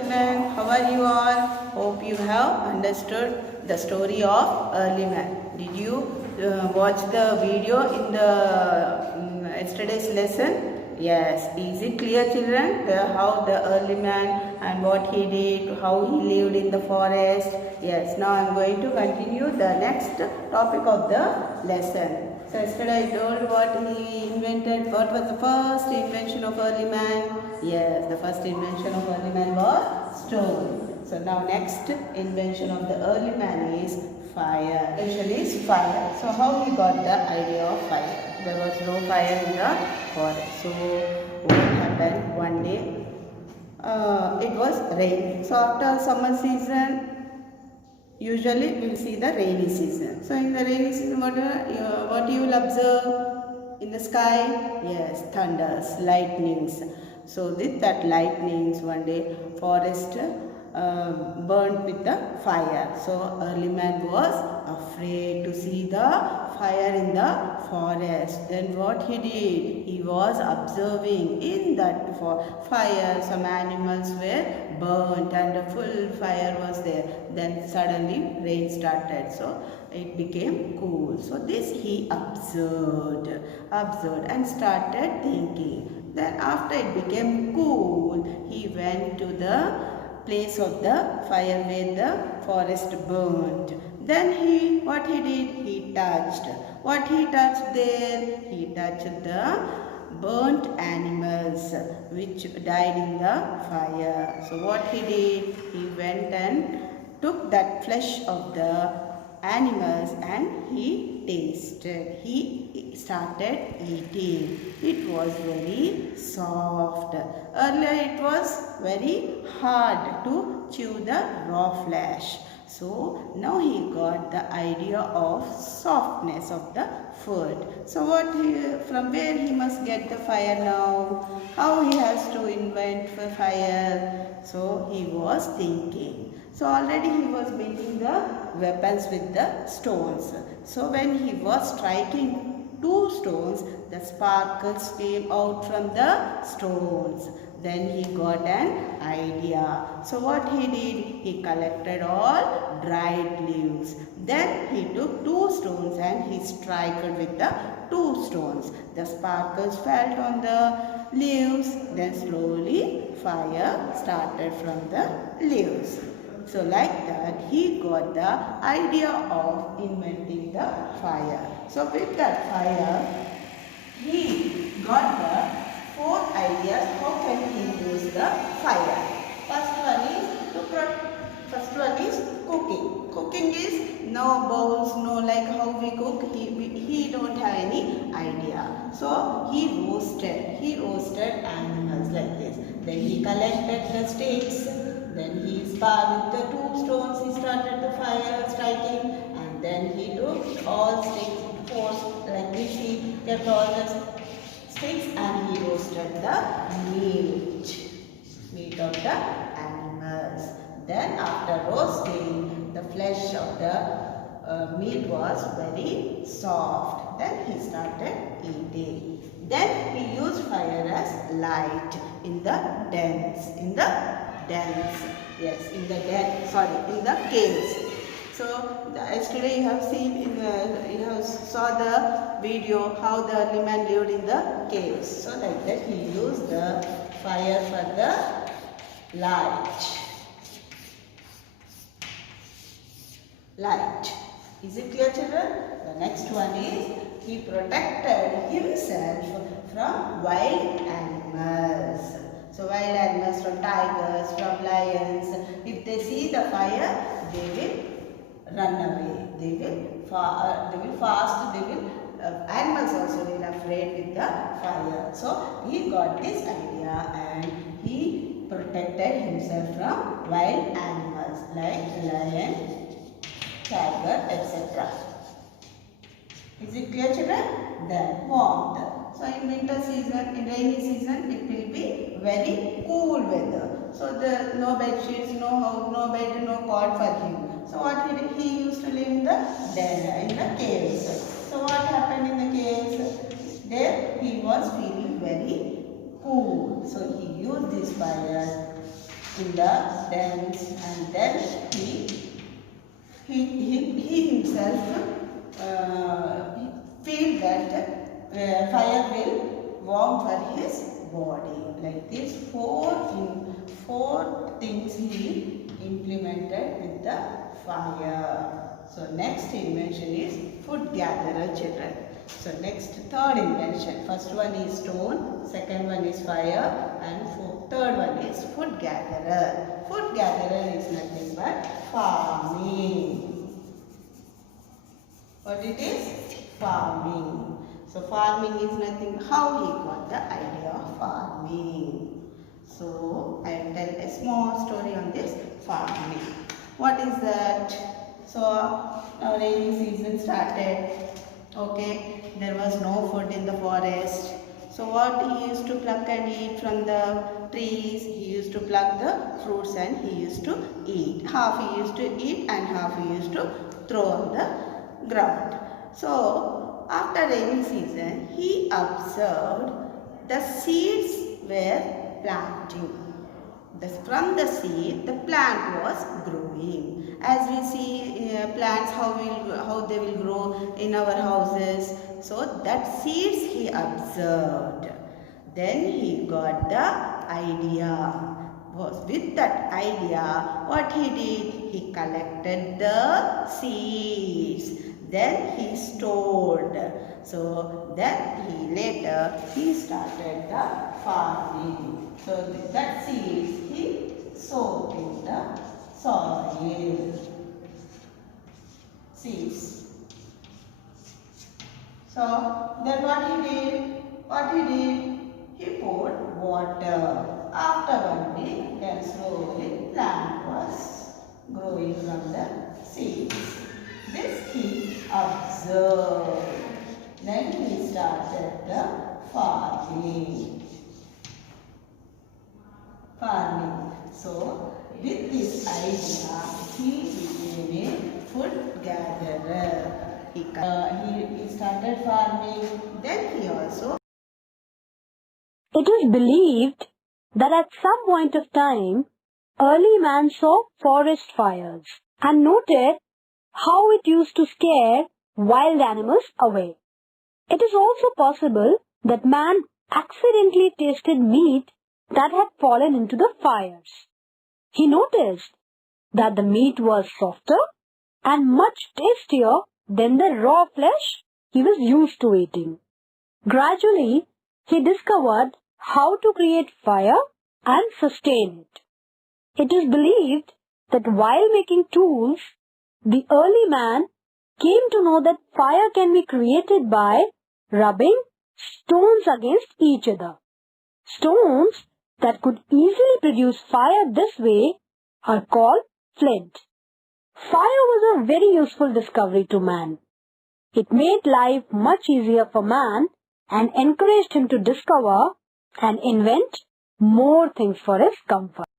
Children, how are you all? Hope you have understood the story of early man. Did you watch the video in the yesterday's lesson? Yes. Is it clear, children? How the early man and what he did, how he lived in the forest? Yes. Now I am going to continue the next topic of the lesson. So yesterday I told what he invented. What was the first invention of early man? Yes, the first invention of early man was stone. So now next invention of the early man is fire. Invention is fire. So how he got the idea of fire? There was no fire in the forest. So what happened one day? It was rain. So after summer season, usually we will see the rainy season. So in the rainy season, what you will observe in the sky? Yes, thunders, lightnings. So with that lightnings, one day forest burned with the fire. So early man was afraid to see the fire in the forest. Then what he did? He was observing in that fire some animals were burnt and a full fire was there. Then suddenly rain started. So it became cool. So this he observed and started thinking. Then after it became cool, he went to the place of the fire where the forest burned. Then what he did? He touched. What he touched there? He touched the burnt animals which died in the fire. So what he did? He went and took that flesh of the animals and he tasted. He started eating. It was very soft. Earlier it was very hard to chew the raw flesh. So now he got the idea of softness of the food. So from where he must get the fire now? How he has to invent for fire? So he was thinking. So already he was making the weapons with the stones. So when he was striking two stones, the sparkles came out from the stones. Then he got an idea. So what he did? He collected all dried leaves. Then he took two stones and he struck with the two stones. The sparkles fell on the leaves. Then slowly fire started from the leaves. So like that he got the idea of inventing the fire. So with that fire he got the four ideas how can he use the fire. First one is cooking. Cooking is no bowls, no like how we cook. He don't have any idea. So he roasted animals like this. Then he collected the sticks. Then he sparked with the two stones. He started the fire striking, and then he took all sticks, four like this. He kept all the sticks and he roasted the meat of the animals. Then after roasting, the flesh of the meat was very soft. Then he started eating. Then he used fire as light in the dens. In the caves. So yesterday you have seen saw the video how the early man lived in the caves. So like that he used the fire for the light. Is it clear, children? The next one is he protected himself from wild animals. So wild animals from tigers, from lions, if they see the fire, they will run away. They will fast. Animals also will afraid with the fire. So he got this idea and he protected himself from wild animals like lion, tiger, etc. Is it clear, children? Then warmth. So in winter season, in rainy season, it will be very cool weather. So no bed sheets, no house, no bed, no cot for him. So what he did? He used to live in the caves. So what happened in the caves? There he was feeling very cool. So he used this fire in the dens, and then he himself feel that fire will warm for his body. Like this, four things he implemented with the fire. So next invention is food gatherer, children. So next, third invention. First one is stone, second one is fire, and third one is food gatherer. Food gatherer is nothing but farming. What it is? Farming. So farming is nothing. How he got the idea of farming? So I will tell a small story on this farming. What is that? So rainy season started. Okay, there was no food in the forest. So what he used to pluck and eat from the trees, he used to pluck the fruits and he used to eat. Half he used to eat and half he used to throw on the ground. So after rainy season, he observed the seeds were planting. From the seed, the plant was growing. As we see plants, how they will grow in our houses. So that seeds he observed. Then he got the idea. With that idea, what he did? He collected the seeds. Then he stored. So then later he started the farming. So that seeds he sowed in the soil. Seeds. So then what he did? He poured water. After one day, then slowly plant was growing from the seeds. This he observed. Then he started the farming. So with this idea, he became a food gatherer. He started farming. Then he also. It is believed that at some point of time, early man saw forest fires and noted how it used to scare wild animals away. It is also possible that man accidentally tasted meat that had fallen into the fires. He noticed that the meat was softer and much tastier than the raw flesh he was used to eating. Gradually, he discovered how to create fire and sustain it. It is believed that while making tools, the early man came to know that fire can be created by rubbing stones against each other. Stones that could easily produce fire this way are called flint. Fire was a very useful discovery to man. It made life much easier for man and encouraged him to discover and invent more things for his comfort.